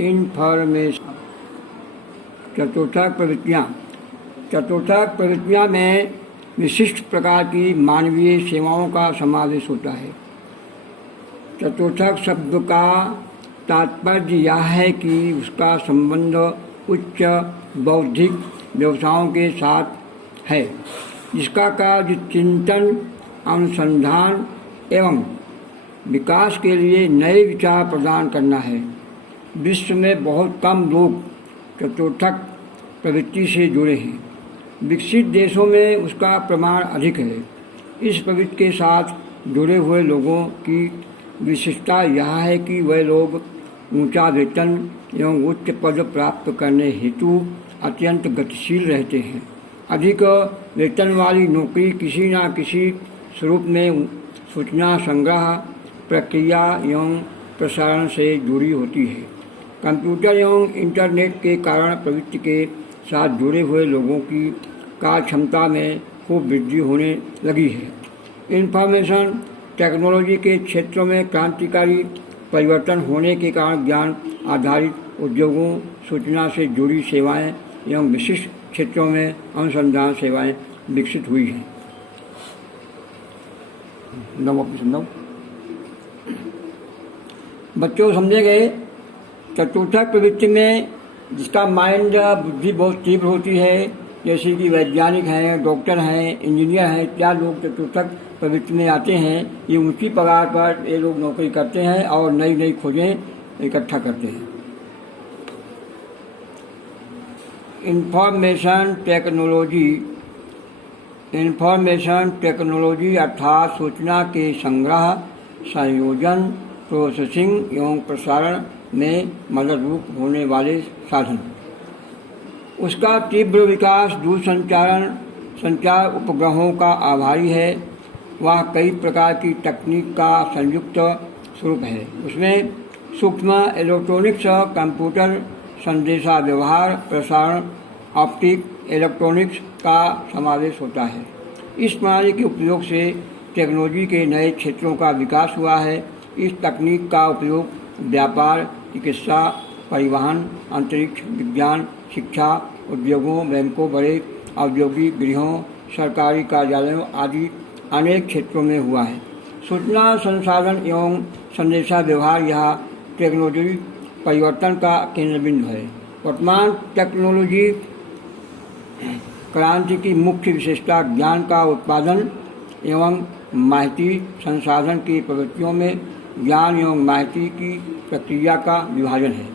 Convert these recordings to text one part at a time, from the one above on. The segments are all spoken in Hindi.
इन्फॉर्मेशन। चतुर्थक प्रवृत्तियाँ में विशिष्ट प्रकार की मानवीय सेवाओं का समावेश होता है। चतुर्थक शब्द का तात्पर्य यह है कि उसका संबंध उच्च बौद्धिक व्यवसायों के साथ है, जिसका कार्य चिंतन, अनुसंधान एवं विकास के लिए नए विचार प्रदान करना है। विश्व में बहुत कम लोग चतुर्थक प्रवृत्ति से जुड़े हैं। विकसित देशों में उसका प्रमाण अधिक है। इस प्रवृत्ति के साथ जुड़े हुए लोगों की विशिष्टता यह है कि वह लोग ऊंचा वेतन एवं उच्च पद प्राप्त करने हेतु अत्यंत गतिशील रहते हैं। अधिक वेतन वाली नौकरी किसी न किसी स्वरूप में सूचना संग्रह, प्रक्रिया एवं प्रसारण से जुड़ी होती है। कंप्यूटर एवं इंटरनेट के कारण प्रवृत्ति के साथ जुड़े हुए लोगों की कार्य क्षमता में खूब वृद्धि होने लगी है। इंफॉर्मेशन टेक्नोलॉजी के क्षेत्रों में क्रांतिकारी परिवर्तन होने के कारण ज्ञान आधारित उद्योगों, सूचना से जुड़ी सेवाएं एवं विशिष्ट क्षेत्रों में अनुसंधान सेवाएं विकसित हुई हैं। बच्चों समझे गए, चतुर्थक प्रवृत्ति में जिसका माइंड बुद्धि बहुत तीव्र होती है, जैसे कि वैज्ञानिक हैं, डॉक्टर हैं, इंजीनियर हैं, इत्यादि लोग चतुर्थक प्रवृत्ति में आते हैं। ये ऊंची पगार पर ये लोग नौकरी करते हैं और नई नई खोजें इकट्ठा करते हैं। इंफॉर्मेशन टेक्नोलॉजी अर्थात सूचना के संग्रह, संयोजन, प्रोसेसिंग एवं प्रसारण में मददरूप होने वाले साधन। उसका तीव्र विकास संचार उपग्रहों का आभारी है। वह कई प्रकार की तकनीक का संयुक्त स्वरूप है। उसमें सूक्ष्म इलेक्ट्रॉनिक्स, कंप्यूटर, संदेशा व्यवहार, प्रसारण, ऑप्टिक इलेक्ट्रॉनिक्स का समावेश होता है। इस प्रणाली के उपयोग से टेक्नोलॉजी के नए क्षेत्रों का विकास हुआ है। इस तकनीक का उपयोग व्यापार, चिकित्सा, परिवहन, अंतरिक्ष विज्ञान, शिक्षा, उद्योगों, बैंकों, बड़े औद्योगिक गृहों, सरकारी कार्यालयों आदि अनेक क्षेत्रों में हुआ है। सूचना संसाधन एवं संदेशा व्यवहार यह टेक्नोलॉजी परिवर्तन का केंद्र बिंदु है। वर्तमान टेक्नोलॉजी क्रांति की मुख्य विशेषता ज्ञान का उत्पादन एवं माहिती संसाधन की प्रवृत्तियों में ज्ञान एवं माहिती की प्रक्रिया का विभाजन है।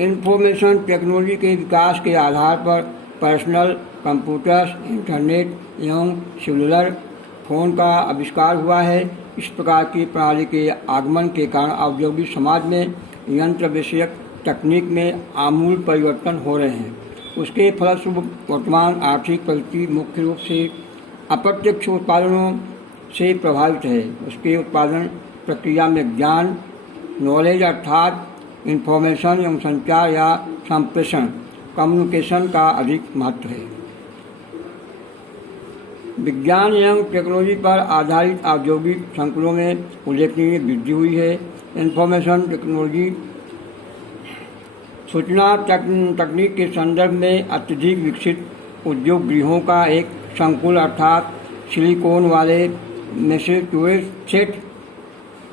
इंफॉर्मेशन टेक्नोलॉजी के विकास के आधार पर पर्सनल कंप्यूटर्स, इंटरनेट एवं सेलुलर फोन का आविष्कार हुआ है। इस प्रकार की प्रणाली के आगमन के कारण औद्योगिक समाज में यंत्र विषयक तकनीक में आमूल परिवर्तन हो रहे हैं। उसके फलस्वरूप वर्तमान आर्थिक प्रगति मुख्य रूप से अप्रत्यक्ष उत्पादनों से प्रभावित है। उसके उत्पादन प्रक्रिया में ज्ञान, नॉलेज अर्थात इंफॉर्मेशन एवं संचार या संप्रेषण, कम्युनिकेशन का अधिक महत्व है। विज्ञान एवं टेक्नोलॉजी पर आधारित औद्योगिक संकुलों में उल्लेखनीय वृद्धि हुई है। इंफॉर्मेशन टेक्नोलॉजी सूचना तकनीक के संदर्भ में अत्यधिक विकसित उद्योग गृहों का एक संकुल अर्थात सिलिकॉन वाले मैसेच्यूसेट्स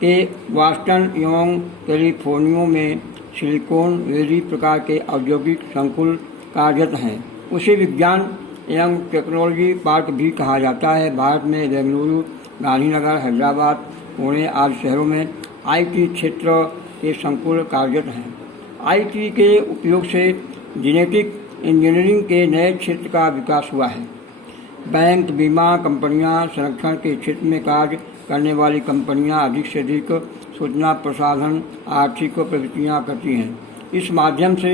के बॉस्टन एवं कैलिफोर्निया में सिलिकॉन वैली प्रकार के औद्योगिक संकुल कार्यरत हैं। उसे विज्ञान एवं टेक्नोलॉजी पार्क भी कहा जाता है। भारत में बेंगलुरु, गांधीनगर, हैदराबाद, पुणे आदि शहरों में आईटी क्षेत्र के संकुल कार्यरत हैं। आईटी के उपयोग से जेनेटिक इंजीनियरिंग के नए क्षेत्र का विकास हुआ है। बैंक, बीमा कंपनियां, संरक्षण के क्षेत्र में कार्य करने वाली कंपनियां अधिक से अधिक सूचना प्रसाधन आर्थिक प्रवृत्तियां करती हैं। इस माध्यम से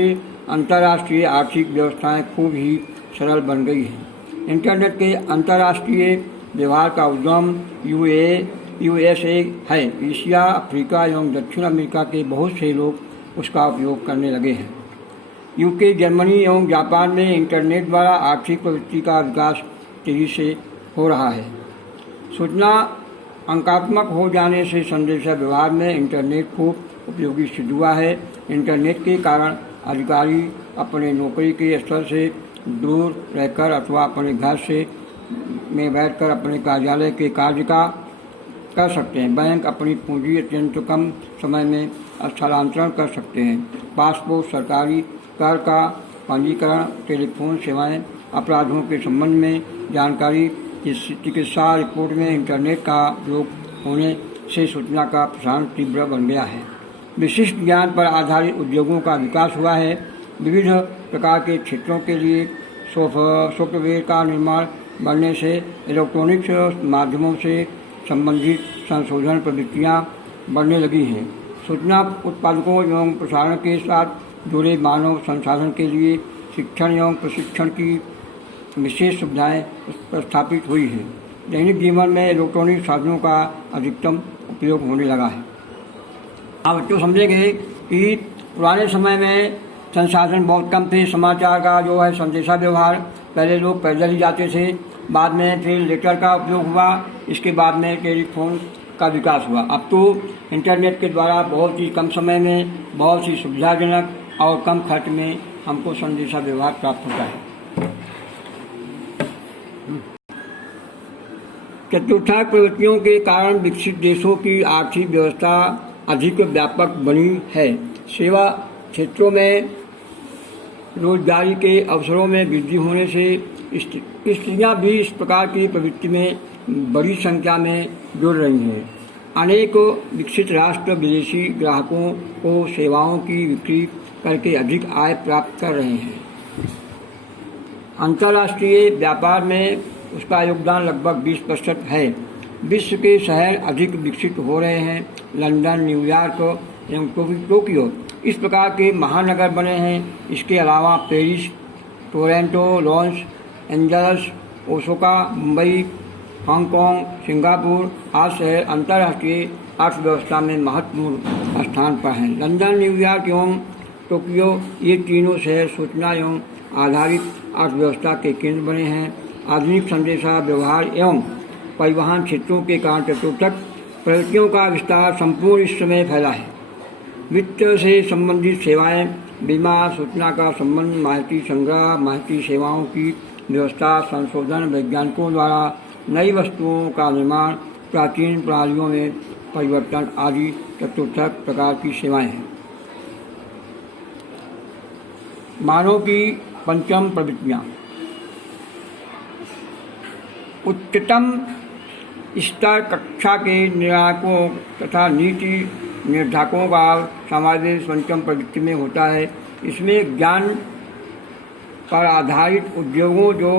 अंतर्राष्ट्रीय आर्थिक व्यवस्थाएं खूब ही सरल बन गई हैं। इंटरनेट के अंतर्राष्ट्रीय व्यवहार का उद्गम यूएसए है। एशिया, अफ्रीका एवं दक्षिण अमेरिका के बहुत से लोग उसका उपयोग करने लगे हैं। यूके, जर्मनी एवं जापान में इंटरनेट द्वारा आर्थिक प्रवृत्ति का विकास तेजी से हो रहा है। सूचना अंकात्मक हो जाने से संदेशा व्यवहार में इंटरनेट खूब उपयोगी सिद्ध हुआ है। इंटरनेट के कारण अधिकारी अपने नौकरी के स्थल से दूर रहकर अथवा अपने घर से में बैठकर अपने कार्यालय के कार्य का कर सकते हैं। बैंक अपनी पूंजी अत्यंत कम समय में स्थानांतरण कर सकते हैं। पासपोर्ट, सरकारी कर का पंजीकरण, टेलीफोन सेवाएं, अपराधों के संबंध में जानकारी, चिकित्सा रिपोर्ट में इंटरनेट का उपयोग होने से सूचना का प्रसारण तीव्र बन गया है। विशिष्ट ज्ञान पर आधारित उद्योगों का विकास हुआ है। विविध प्रकार के क्षेत्रों के लिए सॉफ्टवेयर का निर्माण बढ़ने से इलेक्ट्रॉनिक्स माध्यमों से संबंधित संशोधन प्रवृत्तियाँ बढ़ने लगी हैं। सूचना उत्पादकों एवं प्रसारण के साथ जुड़े मानव संसाधन के लिए शिक्षण एवं प्रशिक्षण की विशेष सुविधाएं स्थापित हुई हैं। दैनिक जीवन में इलेक्ट्रॉनिक साधनों का अधिकतम उपयोग होने लगा है। आप बच्चों समझेंगे कि पुराने समय में संसाधन बहुत कम थे। समाचार का जो है संदेशा व्यवहार, पहले लोग पैदल ही जाते थे, बाद में फिर लेटर का उपयोग हुआ, इसके बाद में टेलीफोन का विकास हुआ। अब तो इंटरनेट के द्वारा बहुत ही कम समय में, बहुत ही सुविधाजनक और कम खर्च में हमको संदेशा व्यवहार प्राप्त होता है। चतुर्थक प्रवृत्तियों के कारण विकसित देशों की आर्थिक व्यवस्था अधिक व्यापक बनी है। सेवा क्षेत्रों में रोजगारी के अवसरों में वृद्धि होने से स्त्रियां भी इस प्रकार की प्रवृत्ति में बड़ी संख्या में जुड़ रही हैं। अनेक विकसित राष्ट्र विदेशी ग्राहकों को सेवाओं की बिक्री करके अधिक आय प्राप्त कर रहे हैं। अंतर्राष्ट्रीय व्यापार में उसका योगदान लगभग 20% है। विश्व के शहर अधिक विकसित हो रहे हैं। लंदन, न्यूयॉर्क एवं टोक्यो इस प्रकार के महानगर बने हैं। इसके अलावा Paris, Toronto, Los Angeles, Osaka, Mumbai, Hong Kong, Singapore आदि शहर अंतर्राष्ट्रीय अर्थव्यवस्था में महत्वपूर्ण स्थान पर हैं। लंदन, न्यूयॉर्क एवं टोक्यो ये तीनों शहर सूचना एवं आधारित अर्थव्यवस्था के केंद्र बने हैं। आधुनिक संदेशा व्यवहार एवं परिवहन क्षेत्रों के कारण चतुर्थक प्रवृत्तियों का विस्तार संपूर्ण विश्व में फैला है। वित्त से संबंधित सेवाएं, बीमा, सूचना का संबंध, माहिती संग्रह, माहिती सेवाओं की व्यवस्था, संशोधन, वैज्ञानिकों द्वारा नई वस्तुओं का निर्माण, प्राचीन प्रणालियों में परिवर्तन आदि चतुर्थक प्रकार की सेवाएं हैं। मानव की पंचम प्रवृत्तियाँ। उच्चतम स्तर कक्षा के निर्णायकों तथा नीति निर्धारकों का समावेश पंचम प्रवृत्ति में होता है। इसमें ज्ञान पर आधारित उद्योगों जो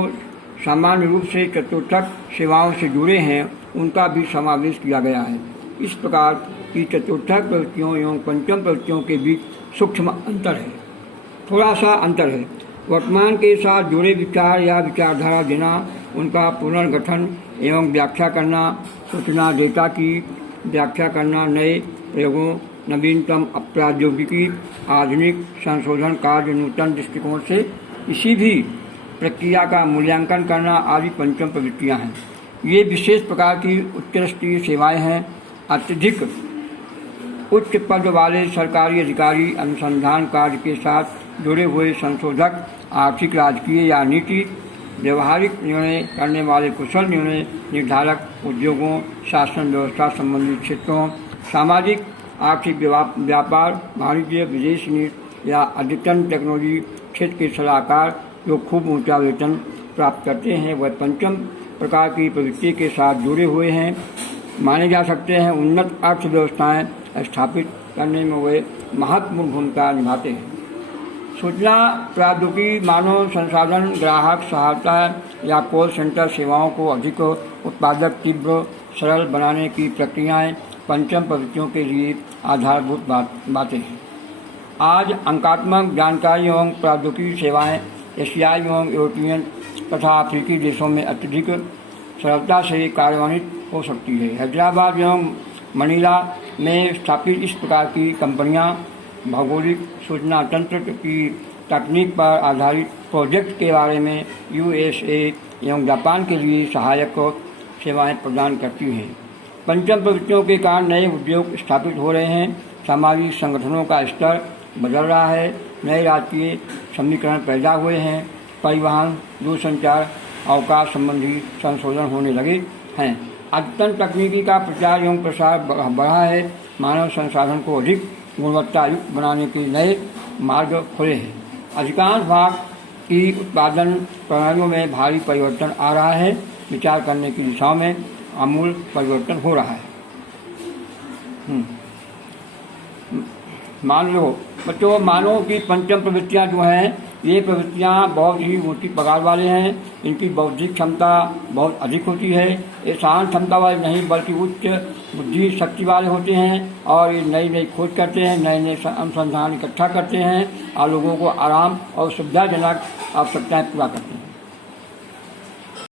सामान्य रूप से चतुर्थक सेवाओं से जुड़े हैं उनका भी समावेश किया गया है। इस प्रकार की चतुर्थक प्रवृत्तियों एवं पंचम प्रवृत्तियों के बीच सूक्ष्म अंतर है, थोड़ा सा अंतर है। वर्तमान के साथ जुड़े विचार या विचारधारा देना, उनका पुनर्गठन एवं व्याख्या करना, सूचना डेटा की व्याख्या करना, नए प्रयोगों, नवीनतम प्रौद्योगिकी, आधुनिक संशोधन कार्य, नूतन दृष्टिकोण से किसी भी प्रक्रिया का मूल्यांकन करना आदि पंचम प्रवृत्तियाँ हैं। ये विशेष प्रकार की उत्कृष्ट सेवाएं हैं। अत्यधिक उच्च पद वाले सरकारी अधिकारी, अनुसंधान कार्य के साथ जुड़े हुए संशोधक, आर्थिक, राजकीय या नीति व्यवहारिक निर्णय करने वाले कुशल निर्णय निर्धारक, उद्योगों, शासन व्यवस्था संबंधित क्षेत्रों, सामाजिक आर्थिक व्यापार, वाणिज्य, विदेश नीति या अद्यतन टेक्नोलॉजी क्षेत्र के सलाहकार जो खूब ऊंचा वेतन प्राप्त करते हैं, वह पंचम प्रकार की प्रवृत्ति के साथ जुड़े हुए हैं माने जा सकते हैं। उन्नत अर्थव्यवस्थाएं स्थापित करने में वे महत्वपूर्ण भूमिका निभाते हैं। सूचना प्रौद्योगिकी, मानव संसाधन, ग्राहक सहायता या कॉल सेंटर सेवाओं को अधिक उत्पादक, तीव्र, सरल बनाने की प्रक्रियाएं पंचम प्रवृत्तियों के लिए आधारभूत बातें हैं। आज अंकात्मक जानकारी एवं प्रौद्योगिकी सेवाएं एशियाई एवं यूरोपियन तथा अफ्रीकी देशों में अत्यधिक सरलता से कार्यान्वित हो सकती है। हैदराबाद एवं मनीला में स्थापित इस प्रकार की कंपनियां भौगोलिक सूचना तंत्र की तकनीक पर आधारित प्रोजेक्ट के बारे में USA एवं जापान के लिए सहायक सेवाएं प्रदान करती हैं। पंचम प्रवृत्तियों के कारण नए उद्योग स्थापित हो रहे हैं। सामाजिक संगठनों का स्तर बदल रहा है, नए राजकीय समीकरण पैदा हुए हैं, परिवहन, दूरसंचार, अवकाश संबंधी संशोधन होने लगे हैं। अद्यतन तकनीकी का प्रचार एवं प्रसार बढ़ा है, मानव संसाधन को अधिक गुणवत्तायुक्त बनाने के नए मार्ग खुले हैं। अधिकांश भाग की उत्पादन प्रणालियों में भारी परिवर्तन आ रहा है, विचार करने की दिशा में आमूल परिवर्तन हो रहा है। मान लो बच्चों, मानव की पंचम प्रवृत्तियाँ जो हैं, ये प्रवृत्तियाँ बहुत ही ऊँची पगार वाले हैं। इनकी बौद्धिक क्षमता बहुत अधिक होती है। ये साधारण क्षमता वाले नहीं बल्कि उच्च बुद्धि शक्ति वाले होते हैं और ये नई नई खोज करते हैं, नए नए अनुसंधान इकट्ठा करते हैं और लोगों को आराम और सुविधाजनक आवश्यकताएं पूरा करते हैं।